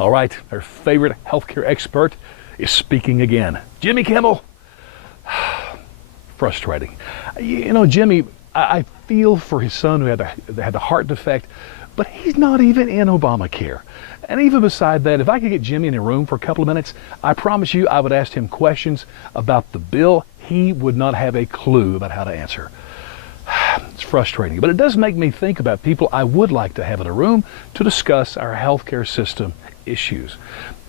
All right, our favorite healthcare expert is speaking again. Jimmy Kimmel. Frustrating. You know, Jimmy, I feel for his son who had the heart defect, but he's not even in Obamacare. And even beside that, if I could get Jimmy in a room for a couple of minutes, I promise you I would ask him questions about the bill. He would not have a clue about how to answer. It's frustrating, but it does make me think about people I would like to have in a room to discuss our healthcare system issues.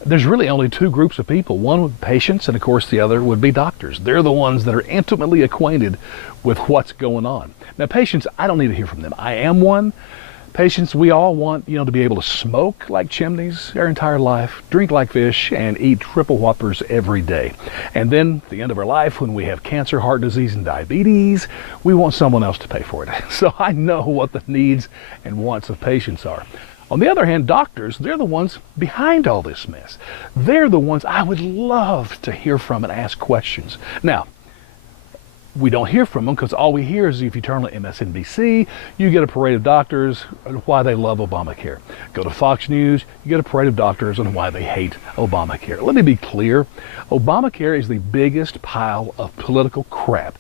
There's really only two groups of people. One would be patients, and of course the other would be doctors. They're the ones that are intimately acquainted with what's going on. Now, patients, I don't need to hear from them. I am one. Patients, we all want, to be able to smoke like chimneys our entire life, drink like fish, and eat triple whoppers every day. And then at the end of our life, when we have cancer, heart disease, and diabetes, we want someone else to pay for it. So I know what the needs and wants of patients are. On the other hand, doctors, they're the ones behind all this mess. They're the ones I would love to hear from and ask questions. Now, we don't hear from them because all we hear is if you turn on MSNBC, you get a parade of doctors on why they love Obamacare. Go to Fox News, you get a parade of doctors on why they hate Obamacare. Let me be clear. Obamacare is the biggest pile of political crap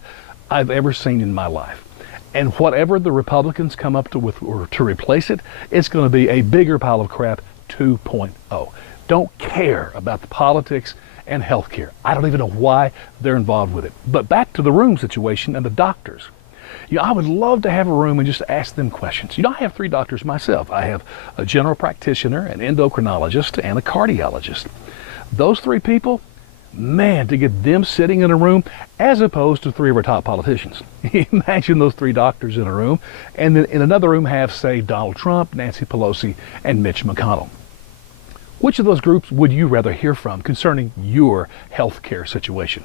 I've ever seen in my life. And whatever the Republicans come up with or to replace it, it's going to be a bigger pile of crap 2.0. Don't care about the politics and healthcare. I don't even know why they're involved with it. But back to the room situation and the doctors. I would love to have a room and just ask them questions. I have 3 doctors myself. I have a general practitioner, an endocrinologist, and a cardiologist. Those 3 people, man, to get them sitting in a room as opposed to 3 of our top politicians. Imagine those 3 doctors in a room, and then in another room have, say, Donald Trump, Nancy Pelosi, and Mitch McConnell. Which of those groups would you rather hear from concerning your healthcare situation?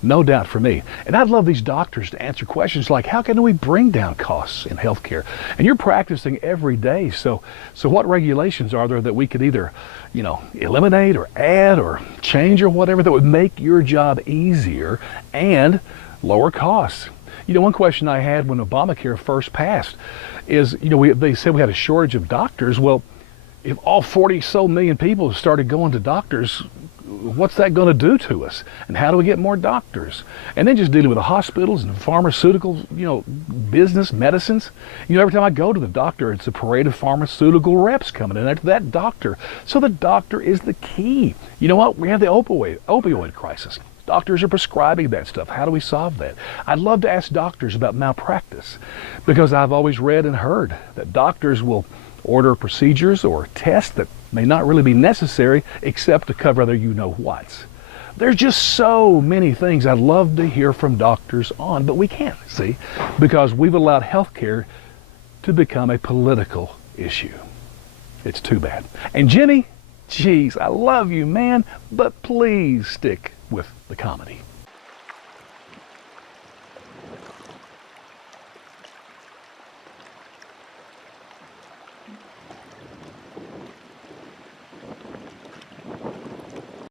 No doubt for me. And I'd love these doctors to answer questions like, how can we bring down costs in healthcare? And you're practicing every day, so what regulations are there that we could either, eliminate or add or change or whatever that would make your job easier and lower costs? One question I had when Obamacare first passed is, they said we had a shortage of doctors. Well, if all 40 so million people started going to doctors, what's that going to do to us? And how do we get more doctors? And then just dealing with the hospitals and pharmaceuticals, business, medicines. Every time I go to the doctor, it's a parade of pharmaceutical reps coming in after that doctor. So the doctor is the key. You know what? We have the opioid crisis. Doctors are prescribing that stuff. How do we solve that? I'd love to ask doctors about malpractice because I've always read and heard that doctors will order procedures or tests that may not really be necessary except to cover their you-know-whats. There's just so many things I'd love to hear from doctors on, but we can't, see, because we've allowed healthcare to become a political issue. It's too bad. And Jimmy, geez, I love you, man, but please stick with the comedy.